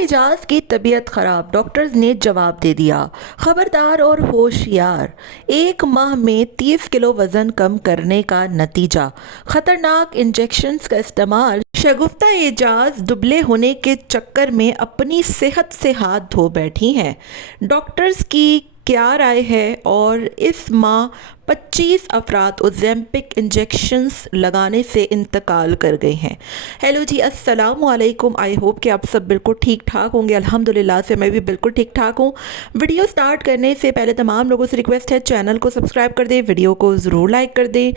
एजाज की तबीयत खराब, डॉक्टर्स ने जवाब दे दिया। खबरदार और होशियार, 1 माह में 30 किलो वजन कम करने का नतीजा। खतरनाक इंजेक्शंस का इस्तेमाल। शगुफ्ता एजाज दुबले होने के चक्कर में अपनी सेहत से हाथ धो बैठी हैं। डॉक्टर्स की क्या राय है? और इस माह 25 अफराद ओज़ेम्पिक इंजेक्शंस लगाने से इंतकाल कर गए हैं। हेलो जी, अस्सलाम वालेकुम। आई होप कि आप सब बिल्कुल ठीक ठाक होंगे। अल्हम्दुलिल्लाह से मैं भी बिल्कुल ठीक ठाक हूँ। वीडियो स्टार्ट करने से पहले तमाम लोगों से रिक्वेस्ट है, चैनल को सब्सक्राइब कर दें, वीडियो को ज़रूर लाइक कर दें।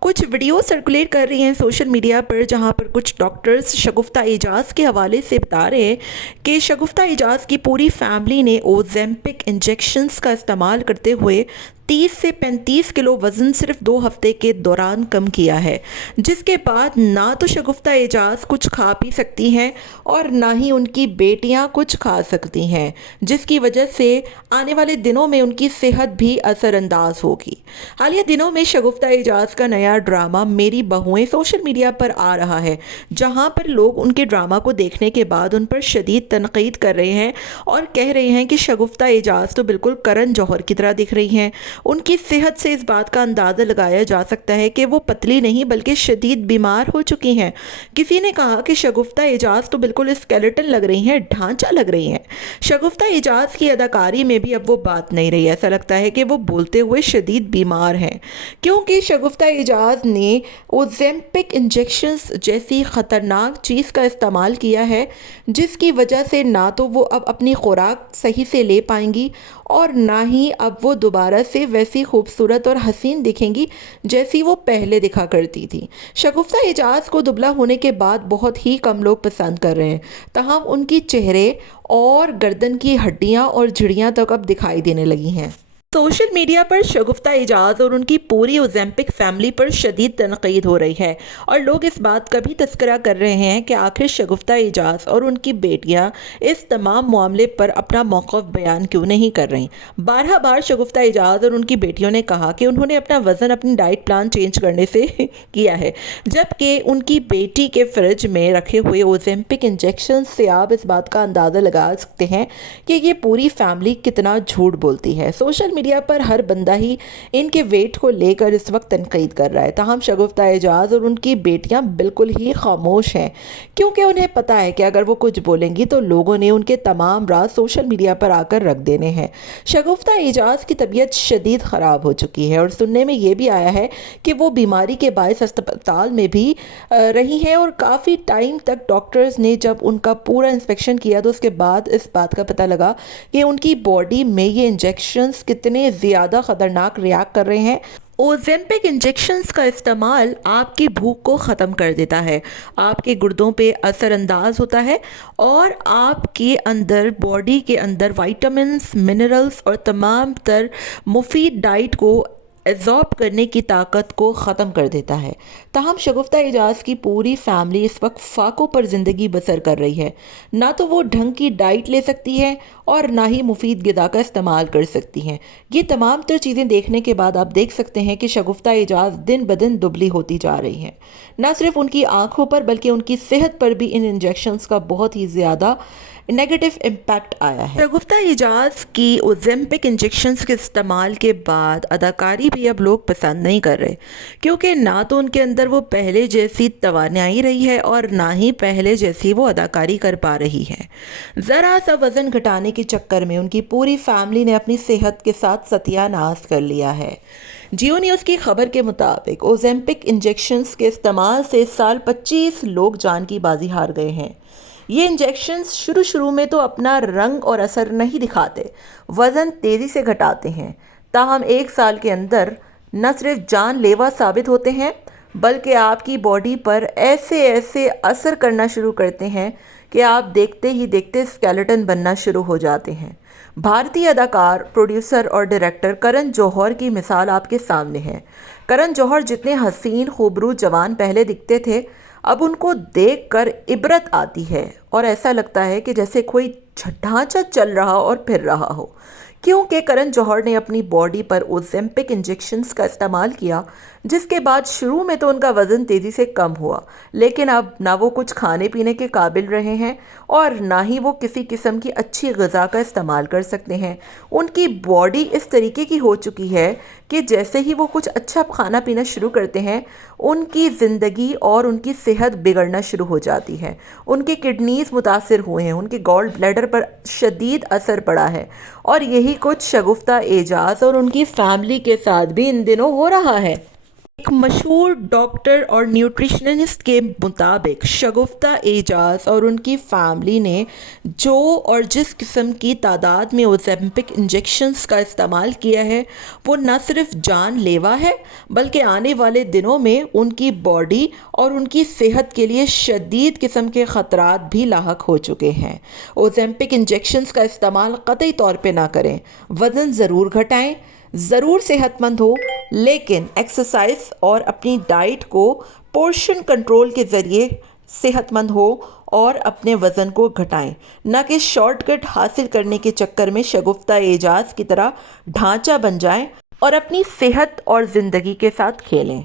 कुछ वीडियो सर्कुलेट कर रही हैं सोशल मीडिया पर, जहाँ पर कुछ डॉक्टर्स शगुफ्ता एजाज के हवाले से बता रहे हैं कि शगुफ्ता एजाज की पूरी फैमिली ने ओज़ेम्पिक इंजेक्शंस का इस्तेमाल करते हुए 30 से 35 किलो वज़न सिर्फ 2 हफ्ते के दौरान कम किया है, जिसके बाद ना तो शगुफ्ता एजाज कुछ खा पी सकती हैं और ना ही उनकी बेटियां कुछ खा सकती हैं, जिसकी वजह से आने वाले दिनों में उनकी सेहत भी असरअंदाज होगी। हालिया दिनों में शगुफ्ता एजाज का नया ड्रामा मेरी बहुएं सोशल मीडिया पर आ रहा है, जहां पर लोग उनके ड्रामा को देखने के बाद उन पर शदीद तनकीद कर रहे हैं और कह रहे हैं कि शगुफ्ता एजाज तो बिल्कुल करण जौहर की तरह दिख रही हैं। उनकी सेहत से इस बात का अंदाज़ा लगाया जा सकता है कि वो पतली नहीं बल्कि शदीद बीमार हो चुकी हैं। किसी ने कहा कि शगुफ्ता एजाज तो बिल्कुल स्केलेटन लग रही हैं, ढांचा लग रही हैं। शगुफ्ता एजाज की अदाकारी में भी अब वो बात नहीं रही। ऐसा लगता है कि वो बोलते हुए शदीद बीमार हैं, क्योंकि शगुफ्ता एजाज ने ओज़ेम्पिक इंजेक्शंस जैसी ख़तरनाक चीज़ का इस्तेमाल किया है, जिसकी वजह से ना तो वो अब अपनी खुराक सही से ले पाएंगी और ना ही अब वो दोबारा से वैसी खूबसूरत और हसीन दिखेंगी जैसी वो पहले दिखा करती थी। शगुफ्ता एजाज को दुबला होने के बाद बहुत ही कम लोग पसंद कर रहे हैं, तहम उनकी चेहरे और गर्दन की हड्डियां और झिड़ियां तक अब दिखाई देने लगी हैं। सोशल मीडिया पर शगुफ्ता एजाज और उनकी पूरी ओज़ेम्पिक फैमिली पर शदीद तनकीद हो रही है और लोग इस बात का भी तस्करा कर रहे हैं कि आखिर शगुफ्ता एजाज और उनकी बेटियां इस तमाम मामले पर अपना मौक़िफ़ बयान क्यों नहीं कर रही। बारह बार शगुफ्ता एजाज और उनकी बेटियों ने कहा कि उन्होंने अपना वज़न अपनी डाइट प्लान चेंज करने से किया है, जबकि उनकी बेटी के फ्रिज में रखे हुए ओज़ेम्पिक इंजेक्शन से आप इस बात का अंदाज़ा लगा सकते हैं कि ये पूरी फैमिली कितना झूठ बोलती है। सोशल मीडिया पर हर बंदा ही इनके वेट को लेकर इस वक्त तनकीद कर रहा है, ताहम शगुफ्ता एजाज और उनकी बेटियां बिल्कुल ही खामोश हैं, क्योंकि उन्हें पता है कि अगर वो कुछ बोलेंगी तो लोगों ने उनके तमाम राज सोशल मीडिया पर आकर रख देने हैं। शगुफ्ता एजाज की तबीयत शदीद ख़राब हो चुकी है और सुनने में ये भी आया है कि वो बीमारी के बायस अस्पताल में भी रही हैं और काफ़ी टाइम तक डॉक्टर्स ने जब उनका पूरा इंस्पेक्शन किया तो उसके बाद इस बात का पता लगा कि उनकी बॉडी में ये इंजेक्शंस कितने ज़्यादा ख़तरनाक रिएक्ट कर रहे हैं। ओज़ेम्पिक इंजेक्शंस का इस्तेमाल आपकी भूख को ख़त्म कर देता है, आपके गुर्दों पे असरअंदाज होता है और आपके अंदर बॉडी के अंदर विटामिन्स, मिनरल्स और तमाम तर मुफीद डाइट को एब्जॉर्ब करने की ताकत को ख़त्म कर देता है। ताहम शगुफ्ता एजाज की पूरी फैमिली इस वक्त फाकों पर ज़िंदगी बसर कर रही है। ना तो वो ढंग की डाइट ले सकती है और ना ही मुफीद ग़िज़ा का इस्तेमाल कर सकती हैं। ये तमाम तर चीज़ें देखने के बाद आप देख सकते हैं कि शगुफ्ता एजाज दिन ब दिन दुबली होती जा रही हैं। ना सिर्फ उनकी आँखों पर बल्कि उनकी सेहत पर भी इन इंजेक्शंस का बहुत ही ज़्यादा नेगेटिव इम्पैक्ट आया है। शगुफ्ता एजाज की ओज़ेम्पिक इंजेक्शंस के इस्तेमाल के बाद अदाकारी भी अब लोग पसंद नहीं कर रहे, क्योंकि ना तो उनके अंदर वो पहले जैसी तवानाई रही है और ना ही पहले जैसी वो अदाकारी कर पा रही है। ज़रा सा वज़न घटाने के चक्कर में उनकी पूरी फैमिली ने अपनी सेहत के साथ सत्यानाश कर लिया है। जियो न्यूज़ की खबर के मुताबिक ओज़ेम्पिक इंजेक्शंस के इस्तेमाल से इस साल 25 लोग जान की बाजी हार गए हैं। ये इंजेक्शंस शुरू में तो अपना रंग और असर नहीं दिखाते, वज़न तेज़ी से घटाते हैं, ताहम 1 साल के अंदर न सिर्फ जानलेवा साबित होते हैं बल्कि आपकी बॉडी पर ऐसे असर करना शुरू करते हैं कि आप देखते ही देखते स्केलेटन बनना शुरू हो जाते हैं। भारतीय अदाकार, प्रोड्यूसर और डायरेक्टर करण जौहर की मिसाल आपके सामने है। करण जौहर जितने हसीन, खूबरू, जवान पहले दिखते थे, अब उनको देखकर इबरत आती है और ऐसा लगता है कि जैसे कोई ढांचा चल रहा और फिर रहा हो, क्योंकि करण जौहर ने अपनी बॉडी पर ओज़ेम्पिक इंजेक्शंस का इस्तेमाल किया, جس کے بعد شروع میں تو ان کا وزن تیزی سے کم ہوا، لیکن اب نہ وہ کچھ کھانے پینے کے قابل رہے ہیں اور نہ ہی وہ کسی قسم کی اچھی غذا کا استعمال کر سکتے ہیں۔ ان کی باڈی اس طریقے کی ہو چکی ہے کہ جیسے ہی وہ کچھ اچھا کھانا پینا شروع کرتے ہیں، ان کی زندگی اور ان کی صحت بگڑنا شروع ہو جاتی ہے۔ ان کے کڈنیز متاثر ہوئے ہیں، ان کے گال بلیڈر پر شدید اثر پڑا ہے، اور یہی کچھ شگفتہ اعجاز اور ان کی فیملی کے ساتھ بھی ان دنوں ہو رہا ہے۔ ایک مشہور ڈاکٹر اور نیوٹریشنسٹ کے مطابق شگفتہ اعجاز اور ان کی فیملی نے جو اور جس قسم کی تعداد میں اوزیمپک انجیکشنز کا استعمال کیا ہے وہ نہ صرف جان لیوا ہے بلکہ آنے والے دنوں میں ان کی باڈی اور ان کی صحت کے لیے شدید قسم کے خطرات بھی لاحق ہو چکے ہیں۔ اوزیمپک انجیکشنز کا استعمال قطعی طور پہ نہ کریں، وزن ضرور گھٹائیں، ضرور صحت مند ہو، لیکن ایکسرسائز اور اپنی ڈائٹ کو پورشن کنٹرول کے ذریعے صحت مند ہو اور اپنے وزن کو گھٹائیں، نہ کہ شارٹ کٹ حاصل کرنے کے چکر میں شگفتہ اعجاز کی طرح ڈھانچہ بن جائیں اور اپنی صحت اور زندگی کے ساتھ کھیلیں۔